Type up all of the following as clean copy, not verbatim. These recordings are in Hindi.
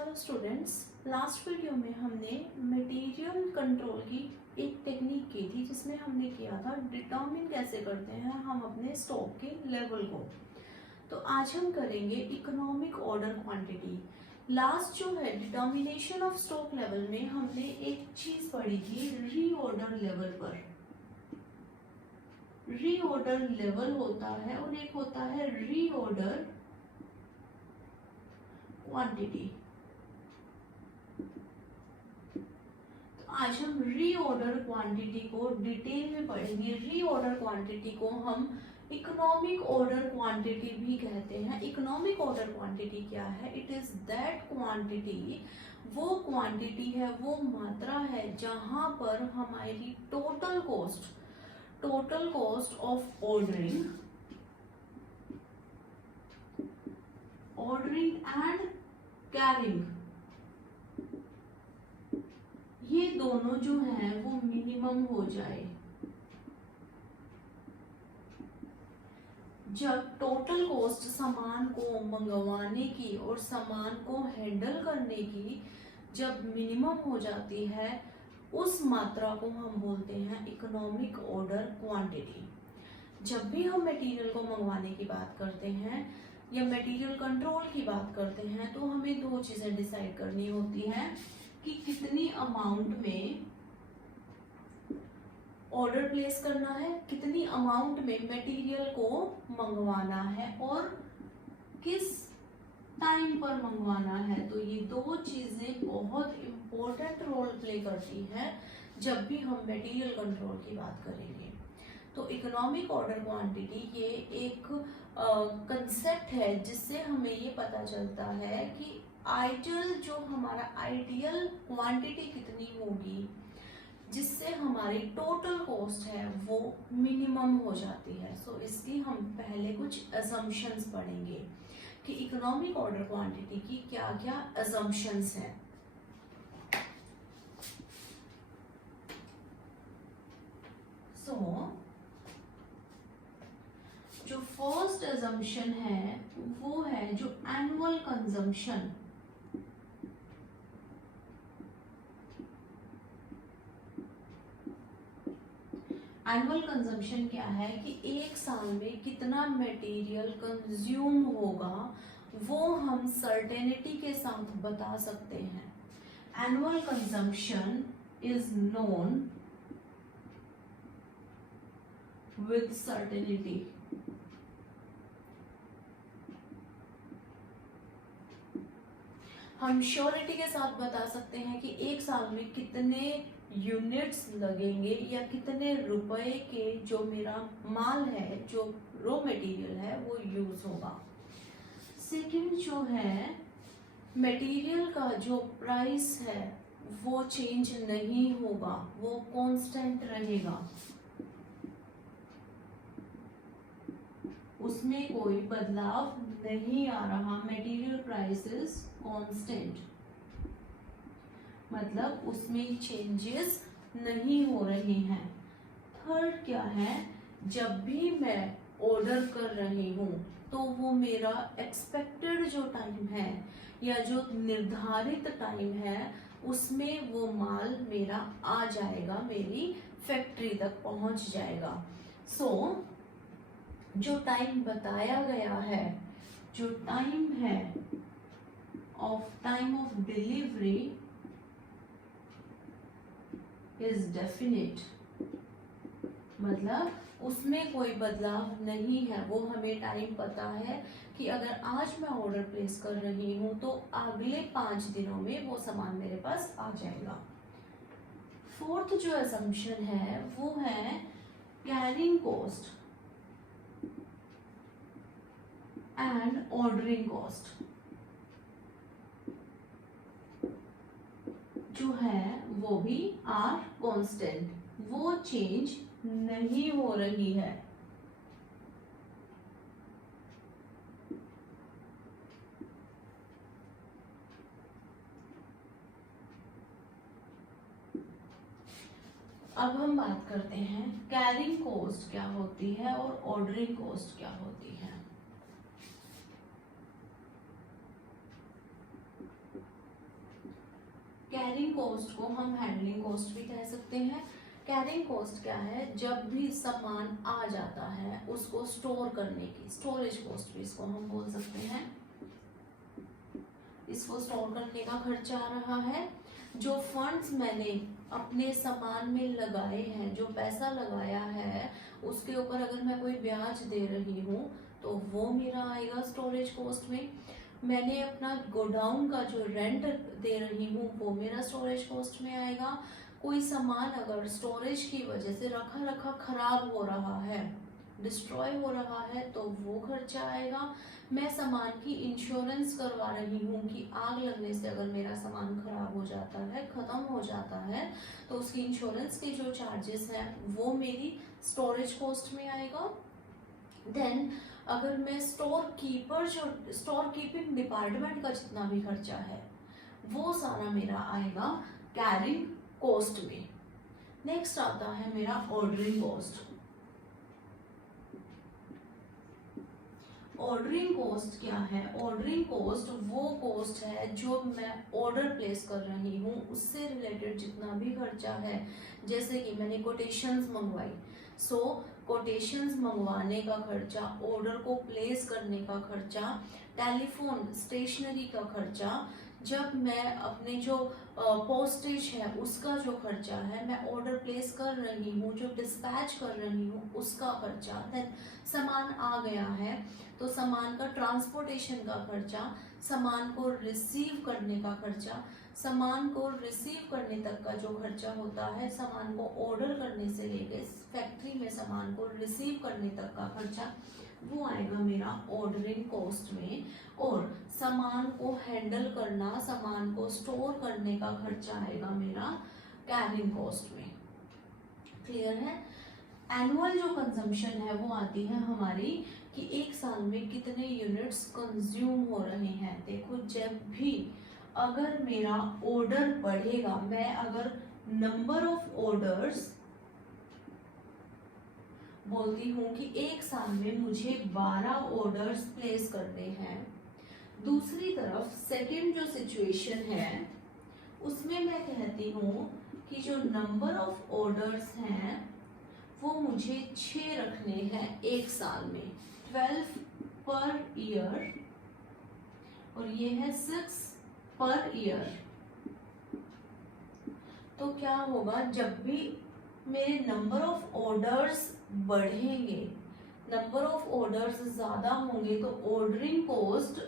हेलो स्टूडेंट्स, लास्ट वीडियो में हमने मटेरियल कंट्रोल की एक टेक्निक की थी जिसमें हमने किया था डिटरमिन कैसे करते हैं हम अपने स्टॉक के लेवल को। तो आज हम करेंगे इकोनॉमिक ऑर्डर क्वांटिटी। लास्ट जो है डिटर्मिनेशन ऑफ स्टॉक लेवल में हमने एक चीज पढ़ी थी रीऑर्डर लेवल पर। रीऑर्डर लेवल होता है और एक होता है रीऑर्डर क्वांटिटी। आज हम रीऑर्डर क्वांटिटी को डिटेल में पढ़ेंगे। रीऑर्डर क्वांटिटी को हम इकोनॉमिक ऑर्डर क्वांटिटी भी कहते हैं। इकोनॉमिक ऑर्डर क्वांटिटी क्या है? इट इज दैट क्वांटिटी, वो क्वांटिटी है, वो मात्रा है जहां पर हमारी total cost of ordering and carrying, ये दोनों जो हैं वो मिनिमम हो जाए। जब टोटल कॉस्ट सामान को मंगवाने की और सामान को हैंडल करने की जब मिनिमम हो जाती है, उस मात्रा को हम बोलते हैं इकोनॉमिक ऑर्डर क्वांटिटी। जब भी हम मटेरियल को मंगवाने की बात करते हैं या मटेरियल कंट्रोल की बात करते हैं तो हमें दो चीजें डिसाइड करनी होती हैं कि कितनी अमाउंट में ऑर्डर प्लेस करना है, कितनी अमाउंट में मटेरियल को मंगवाना है और किस टाइम पर मंगवाना है। तो ये दो चीजें बहुत इंपॉर्टेंट रोल प्ले करती हैं जब भी हम मटेरियल कंट्रोल की बात करेंगे। तो इकोनॉमिक ऑर्डर क्वांटिटी ये एक कंसेप्ट है जिससे हमें ये पता चलता है कि आइडियल जो हमारा आइडियल क्वांटिटी कितनी होगी जिससे हमारी टोटल कॉस्ट है वो मिनिमम हो जाती है। सो इसकी हम पहले कुछ असम्पशंस पढ़ेंगे कि इकोनॉमिक ऑर्डर क्वांटिटी की क्या क्या असम्पशंस हैं। सो जो फर्स्ट असम्पशन है वो है जो एनुअल कंजम्पशन। एनुअल कंजम्पशन क्या है कि एक साल में कितना मटेरियल कंज्यूम होगा वो हम सर्टेनिटी के साथ बता सकते हैं। Annual consumption is known with certainty. हम श्योरिटी के साथ बता सकते हैं कि एक साल में कितने यूनिट्स लगेंगे या कितने रुपए के जो मेरा माल है, जो रॉ मटेरियल है वो यूज होगा। सेकंड जो है मटेरियल का जो प्राइस है वो चेंज नहीं होगा, वो कांस्टेंट रहेगा, उसमें कोई बदलाव नहीं आ रहा। मटेरियल प्राइसेस कांस्टेंट, मतलब उसमें चेंजेस नहीं हो रहे हैं। थर्ड क्या है, जब भी मैं ऑर्डर कर रही हूँ तो वो मेरा एक्सपेक्टेड जो टाइम है या जो निर्धारित टाइम है उसमें वो माल मेरा आ जाएगा, मेरी फैक्ट्री तक पहुंच जाएगा। सो जो टाइम बताया गया है, जो टाइम है time of delivery is definite, मतलब उसमें कोई बदलाव नहीं है। वो हमें टाइम पता है कि अगर आज मैं ऑर्डर प्लेस कर रही हूं तो अगले 5 दिनों में वो सामान मेरे पास आ जाएगा। फोर्थ जो असम्पशन है वो है carrying cost and ordering cost, जो है वो भी आर कांस्टेंट, वो चेंज नहीं हो रही है। अब हम बात करते हैं कैरिंग कॉस्ट क्या होती है और ऑर्डरिंग कॉस्ट क्या होती है। कैरिंग कॉस्ट को हम हैंडलिंग कॉस्ट भी कह सकते हैं। कैरिंग कॉस्ट क्या है, जब भी सामान आ जाता है उसको स्टोर करने की, स्टोरेज कॉस्ट भी इसको हम बोल सकते हैं। इसको स्टोर करने का खर्चा आ रहा है। जो फंड्स मैंने अपने सामान में लगाए हैं, जो पैसा लगाया है, उसके ऊपर अगर मैं कोई ब्याज दे रही हूँ तो वो मेरा आएगा स्टोरेज कॉस्ट में। मैंने अपना गोडाउन का जो रेंट दे रही हूँ वो मेरा स्टोरेज कॉस्ट में आएगा। कोई सामान अगर स्टोरेज की वजह से रखा रखा खराब हो रहा है, डिस्ट्रॉय हो रहा है, तो वो खर्चा आएगा। मैं सामान की इंश्योरेंस करवा रही हूँ कि आग लगने से अगर मेरा सामान खराब हो जाता है, खत्म हो जाता है, तो उसकी इंश्योरेंस के जो चार्जेस हैं वो मेरी स्टोरेज कॉस्ट में आएगा। देन अगर मैं स्टोर कीपिंग डिपार्टमेंट का जितना भी खर्चा है वो सारा मेरा आएगा कैरिंग कॉस्ट में। नेक्स्ट आता है मेरा ऑर्डरिंग कॉस्ट। ऑर्डरिंग कॉस्ट क्या है? ऑर्डरिंग कॉस्ट वो कॉस्ट है जो मैं ऑर्डर प्लेस कर रही हूँ उससे रिलेटेड जितना भी खर्चा है। जैसे कि मैंने कोटेशंस मंगवाई, सो कोटेशंस मंगवाने का खर्चा, ऑर्डर को प्लेस करने का खर्चा, टेलीफोन स्टेशनरी का खर्चा, जब मैं अपने जो पोस्टेज है उसका जो खर्चा है, मैं ऑर्डर प्लेस कर रही हूँ, जो डिस्पैच कर रही हूँ उसका खर्चा। देन सामान आ गया है तो सामान का ट्रांसपोर्टेशन का खर्चा, सामान को रिसीव करने का खर्चा, सामान को रिसीव करने तक का जो खर्चा होता है, सामान को ऑर्डर करने से लेके फैक्ट्री में सामान को रिसीव करने तक का खर्चा, वो आएगा मेरा ऑर्डरिंग कॉस्ट में। और सामान को हैंडल करना, सामान को स्टोर करने का खर्चा आएगा मेरा कैरिंग कॉस्ट में। क्लियर है? एनुअल जो कंजम्पशन है वो आती है हमारी कि एक साल में कितने यूनिट्स कंज्यूम हो रहे हैं। देखो, जब भी अगर मेरा ऑर्डर बढ़ेगा, मैं अगर नंबर ऑफ ऑर्डर्स बोलती हूँ कि एक साल में मुझे 12 ऑर्डर्स प्लेस करने हैं, दूसरी तरफ सेकंड जो सिचुएशन है उसमें मैं कहती हूँ कि जो नंबर ऑफ ऑर्डर्स हैं वो मुझे 6 रखने हैं एक साल में, 12 पर ईयर, और ये है 6 पर ईयर। तो क्या होगा, जब भी मेरे नंबर ऑफ ऑर्डर्स बढ़ेंगे, नंबर ऑफ ऑर्डर्स ज्यादा होंगे, तो ऑर्डरिंग कॉस्ट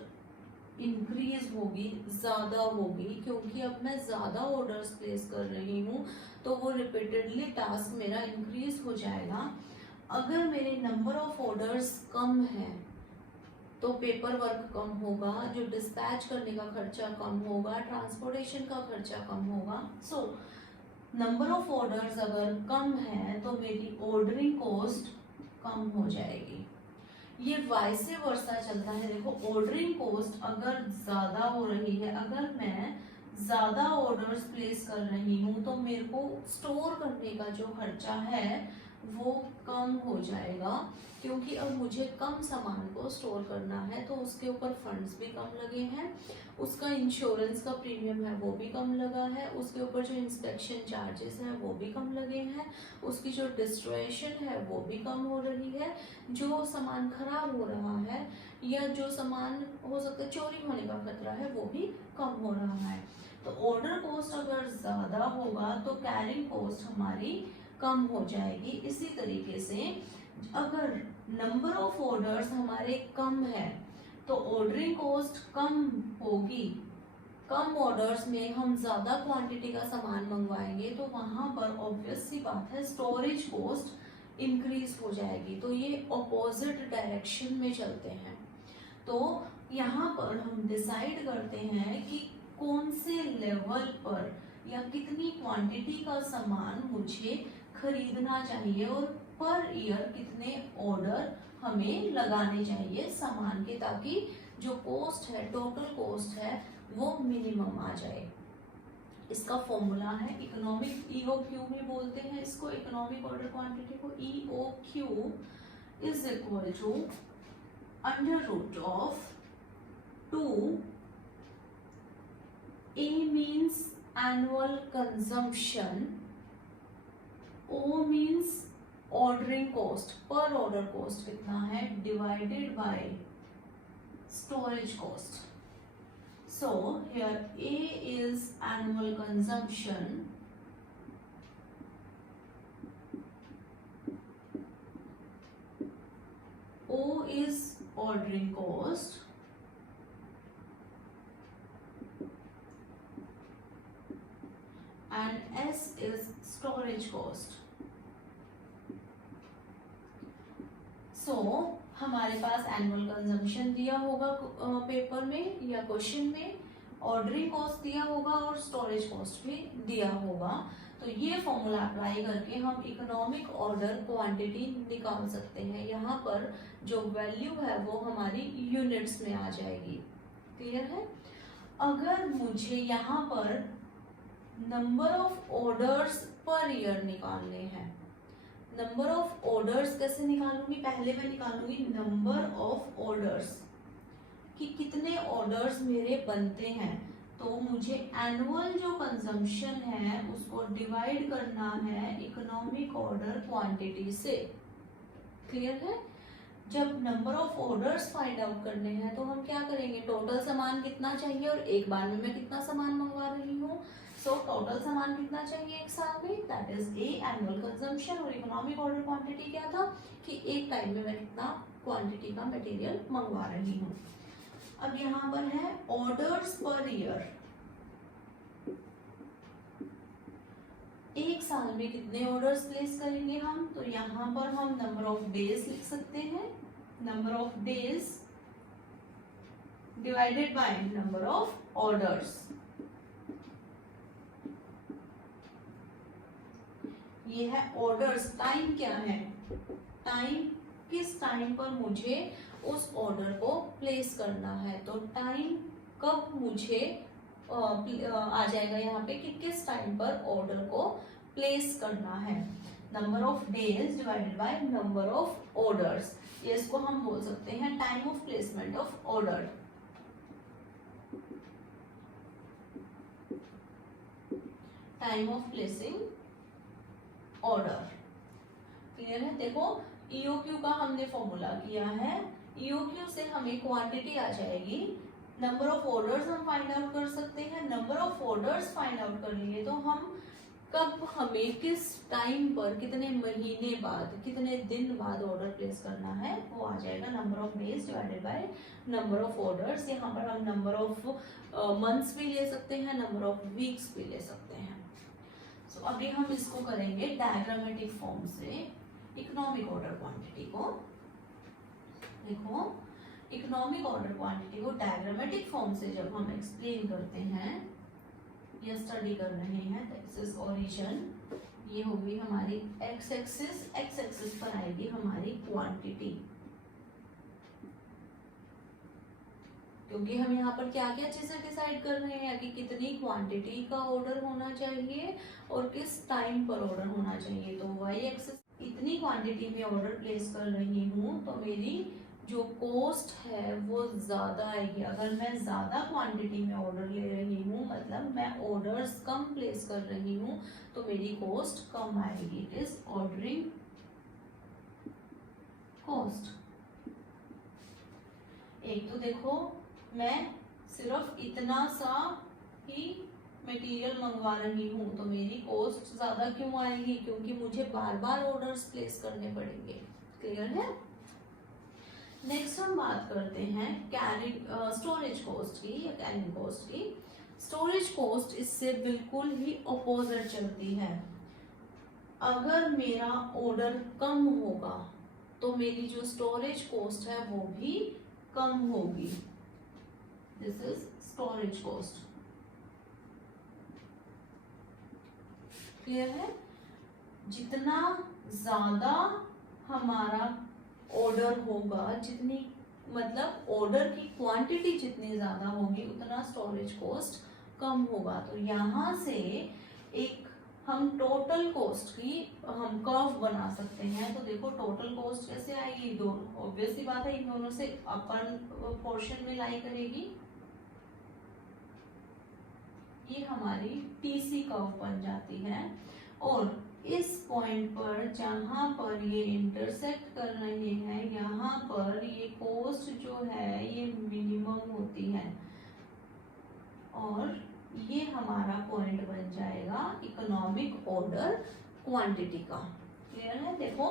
इंक्रीज होगी, ज्यादा होगी, क्योंकि अब मैं ज्यादा ऑर्डर्स प्लेस कर रही हूँ तो वो रिपीटेडली टास्क मेरा इंक्रीज हो जाएगा। अगर मेरे नंबर ऑफ ऑर्डर्स कम है तो पेपर वर्क कम होगा, जो डिस्पैच करने का खर्चा कम होगा, ट्रांसपोर्टेशन का खर्चा कम होगा। सो नंबर ऑफ ऑर्डर्स अगर कम है तो मेरी ऑर्डरिंग कॉस्ट कम हो जाएगी। ये वाइसे वर्सा चलता है। देखो, ऑर्डरिंग कॉस्ट अगर ज्यादा हो रही है, अगर मैं ज्यादा ऑर्डर्स प्लेस कर रही हूँ तो मेरे को स्टोर करने का जो खर्चा है वो कम हो जाएगा, क्योंकि अब मुझे कम सामान को स्टोर करना है तो उसके ऊपर फंड्स भी कम लगे हैं, उसका इंश्योरेंस का प्रीमियम है वो भी कम लगा है, उसके ऊपर जो इंस्पेक्शन चार्जेस हैं वो भी कम लगे हैं, उसकी जो डिस्ट्रॉयशन है वो भी कम हो रही है, जो सामान खराब हो रहा है या जो सामान हो सकता है चोरी होने का खतरा है वो भी कम हो रहा है। तो ऑर्डर कॉस्ट अगर ज़्यादा होगा तो कैरिंग कॉस्ट हमारी कम हो जाएगी। इसी तरीके से अगर नंबर ऑफ ऑर्डर्स हमारे कम है तो ऑर्डरिंग कॉस्ट कम होगी। कम ऑर्डर्स में हम ज़्यादा क्वांटिटी का सामान मंगवाएंगे तो वहाँ पर ऑब्वियस सी बात है स्टोरेज कॉस्ट इंक्रीज हो जाएगी। तो ये अपोजिट डायरेक्शन में चलते हैं। तो यहाँ पर हम डिसाइड करते हैं कि कौन से लेवल पर या कितनी क्वांटिटी का सामान मुझे खरीदना चाहिए और पर ईयर कितने ऑर्डर हमें लगाने चाहिए सामान के, ताकि जो कॉस्ट है, टोटल कॉस्ट है, वो मिनिमम आ जाए। इसका फॉर्मूला है इकोनॉमिक, EOQ में बोलते हैं इसको, इकोनॉमिक ऑर्डर क्वांटिटी को। EOQ is equal to under root of 2 A means annual consumption, O means ordering cost, per order cost कितना है, divided by storage cost. So here A is annual consumption, O is ordering cost, and S is storage cost. So हमारे पास एनुअल कंजम्पशन दिया होगा पेपर में या क्वेश्चन में, ऑर्डरिंग कॉस्ट दिया होगा और स्टोरेज कॉस्ट भी दिया होगा. तो ये फॉर्मूला अप्लाई करके हम इकोनॉमिक ऑर्डर क्वांटिटी निकाल सकते हैं. यहाँ पर जो वैल्यू है वो हमारी यूनिट्स में आ जाएगी. क्लियर है. अगर मुझे यहाँ पर number of orders per year निकालने हैं, नंबर ऑफ ऑर्डर्स कैसे निकालूंगी, पहले मैं निकालूंगी नंबर ऑफ ऑर्डर्स कि कितने ऑर्डर्स मेरे बनते हैं. तो मुझे एनुअल जो कंजम्पशन है उसको डिवाइड करना है इकोनॉमिक ऑर्डर क्वांटिटी से. क्लियर है. जब number of orders find out करने हैं तो हम क्या करेंगे, टोटल सामान कितना चाहिए और एक बार में मैं कितना सामान मंगवा रही हूँ. सो टोटल सामान कितना चाहिए एक साल में, that is a annual consumption. और इकोनॉमिक ऑर्डर क्वांटिटी क्या था कि एक टाइम में मैं कितना क्वांटिटी का मटेरियल मंगवा रही हूँ. अब यहाँ पर है ऑर्डर्स पर ईयर, एक साल में कितने ऑर्डर्स प्लेस करेंगे हम. तो यहाँ पर हम नंबर ऑफ डेज लिख सकते हैं, number of days divided by number of orders. ये है ऑर्डर्स. टाइम क्या है, टाइम किस टाइम पर मुझे उस ऑर्डर को प्लेस करना है. तो टाइम कब मुझे आ जाएगा यहाँ पे कि किस टाइम पर ऑर्डर को प्लेस करना है. Number of days divided by number of orders. ये इसको हम बोल सकते हैं time of placement of order. Time of placing order. Clear है. देखो ईओक्यू का हमने फॉर्मूला किया है. ईओक्यू से हमें क्वांटिटी आ जाएगी. नंबर ऑफ ऑर्डर्स हम फाइंड आउट कर सकते हैं. Number of orders find out कर लिए तो हम कब हमें किस टाइम पर कितने महीने बाद कितने दिन बाद ऑर्डर प्लेस करना है वो आ जाएगा number of days divided by number of orders. यहाँ पर हम नंबर ऑफ मंथ्स भी ले सकते हैं, नंबर ऑफ वीक्स भी ले सकते हैं. सो अभी हम इसको करेंगे डायग्रामेटिक फॉर्म से इकोनॉमिक ऑर्डर क्वांटिटी को. देखो इकोनॉमिक ऑर्डर क्वांटिटी को डायग्रामेटिक फॉर्म से जब हम एक्सप्लेन करते हैं या स्टडी कर रहे हैं, दिस इज ओरिजिन. ये होगी हमारी एक्स एक्सिस, एक्स एक्सिस पर आएगी हमारी क्वांटिटी. क्योंकि हम यहाँ पर क्या क्या चीजें डिसाइड कर रहे हैं कि कितनी क्वांटिटी का ऑर्डर होना चाहिए और किस टाइम पर ऑर्डर होना चाहिए. तो वाई एक्सिस इतनी क्वांटिटी में ऑर्डर प्लेस कर रही हूँ तो मेरी जो कॉस्ट है वो ज्यादा आएगी. अगर मैं ज्यादा क्वांटिटी में ऑर्डर ले रही हूँ मतलब मैं ऑर्डर्स कम प्लेस कर रही हूँ तो मेरी कॉस्ट कम आएगी. It is ordering cost. एक तो देखो मैं सिर्फ इतना सा ही मटेरियल मंगवा रही हूँ तो मेरी कॉस्ट ज्यादा क्यों आएगी, क्योंकि मुझे बार बार ऑर्डर्स प्लेस करने पड़ेंगे. क्लियर है. नेक्स्ट हम बात करते हैं स्टोरेज कॉस्ट की या कैरिंग कॉस्ट की. स्टोरेज कॉस्ट इससे बिल्कुल ही अपोजिट चलती है. अगर मेरा ऑर्डर कम होगा तो मेरी जो स्टोरेज कॉस्ट है वो भी कम होगी. This is storage cost. Clear है. जितना ज्यादा हमारा ऑर्डर होगा, जितनी मतलब ऑर्डर की क्वांटिटी जितनी ज्यादा होगी उतना स्टोरेज कॉस्ट कम होगा. तो यहाँ से एक हम टोटल कॉस्ट की हम कर्व बना सकते हैं. तो देखो टोटल कॉस्ट कैसे आएगी, दोनों ऑब्वियसली बात है इन दोनों से अपर पोर्शन में लाई करेगी. ये हमारी टीसी कर्व बन जाती है। और इस पॉइंट पर जहां पर ये इंटरसेक्ट कर रहे हैं, यहाँ पर ये कॉस्ट जो है ये मिनिमम होती है और ये हमारा पॉइंट बन जाएगा इकोनॉमिक ऑर्डर क्वांटिटी का। क्लियर है? देखो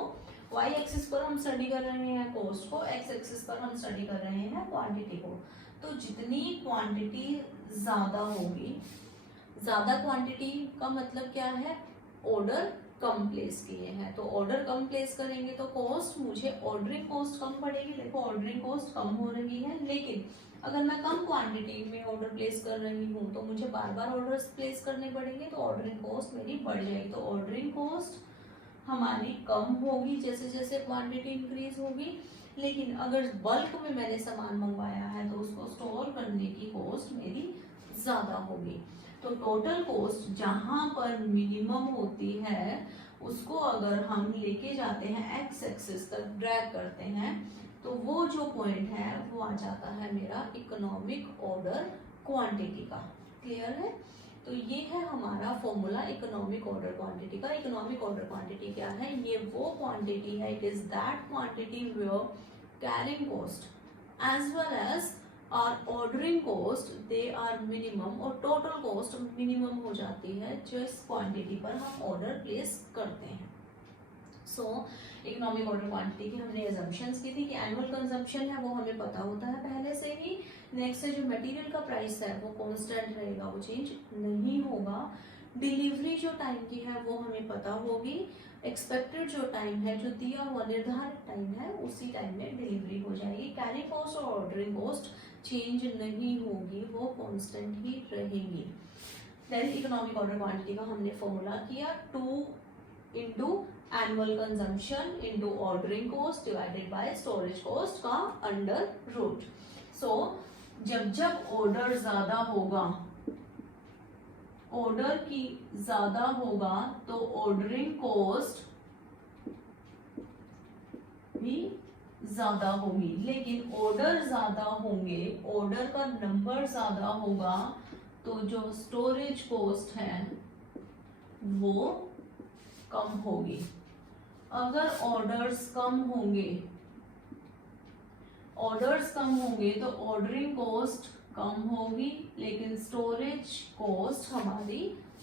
वाई एक्सिस पर हम स्टडी कर रहे हैं कॉस्ट को, एक्स एक्सिस पर हम स्टडी कर रहे हैं क्वांटिटी को। तो जितनी क्वांटिटी ज्यादा होगी, ज्यादा क्वांटिटी का मतलब क्या है, ऑर्डर कम प्लेस किए हैं, तो ऑर्डर कम प्लेस करेंगे तो कॉस्ट, मुझे ऑर्डरिंग कॉस्ट कम पड़ेगी। देखो ऑर्डरिंग कॉस्ट कम हो रही है, लेकिन अगर मैं कम क्वांटिटी में ऑर्डर प्लेस कर रही हूँ तो मुझे बार बार ऑर्डर्स प्लेस करने पड़ेंगे, तो ऑर्डरिंग कॉस्ट मेरी बढ़ जाएगी। तो ऑर्डरिंग कॉस्ट हमारी कम होगी जैसे जैसे क्वांटिटी इंक्रीज होगी। लेकिन अगर बल्क में मैंने सामान मंगवाया है तो उसको स्टोर करने की कॉस्ट मेरी ज्यादा होगी। तो टोटल कॉस्ट जहां पर मिनिमम होती है उसको अगर हम लेके जाते हैं एक्स एक्सिस तक ड्रैग करते हैं तो वो जो पॉइंट है वो आ जाता है मेरा इकोनॉमिक ऑर्डर क्वांटिटी का। क्लियर है? तो ये है हमारा फॉर्मूला इकोनॉमिक ऑर्डर क्वांटिटी का। इकोनॉमिक ऑर्डर क्वांटिटी क्या है? ये वो क्वांटिटी है, it is that quantity where carrying cost as well as और ordering cost they are minimum, और टोटल कॉस्ट मिनिमम हो जाती है जिस क्वांटिटी पर हम ऑर्डर प्लेस करते हैं। सो इकोनॉमिक ऑर्डर क्वांटिटी की हमने एजम्पशंस की थी कि एनुअल कंजम्पशन है वो हमें पता होता है पहले से ही। नेक्स्ट है जो मटेरियल का प्राइस है वो कांस्टेंट रहेगा, वो चेंज नहीं होगा। डिलीवरी जो टाइम की है वो हमें पता होगी। एक्सपेक्टेड जो टाइम है, जो दिया हुआ निर्धारित टाइम है, उसी टाइम में डिलीवरी हो जाएगी। कैरी कॉस्ट और ऑर्डरिंग कॉस्ट चेंज नहीं होगी, वो कांस्टेंट ही रहेगी। देन इकोनॉमिक ऑर्डर क्वांटिटी का हमने फॉर्मूला किया 2 into annual consumption into ordering cost divided by storage cost का अंडर रूट। सो जब जब ऑर्डर ज्यादा होगा, ऑर्डर की ज्यादा होगा तो ऑर्डरिंग कॉस्ट भी ज्यादा होगी। लेकिन ऑर्डर ज्यादा होंगे, ऑर्डर का नंबर ज्यादा होगा तो जो स्टोरेज कॉस्ट है वो कम होगी। अगर ऑर्डर्स कम होंगे, ऑर्डर्स कम होंगे तो ऑर्डरिंग कॉस्ट कम होगी लेकिन स्टोरेज कॉस्ट हमारी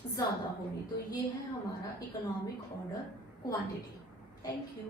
ज्यादा होगी। तो ये है हमारा economic order quantity. Thank you.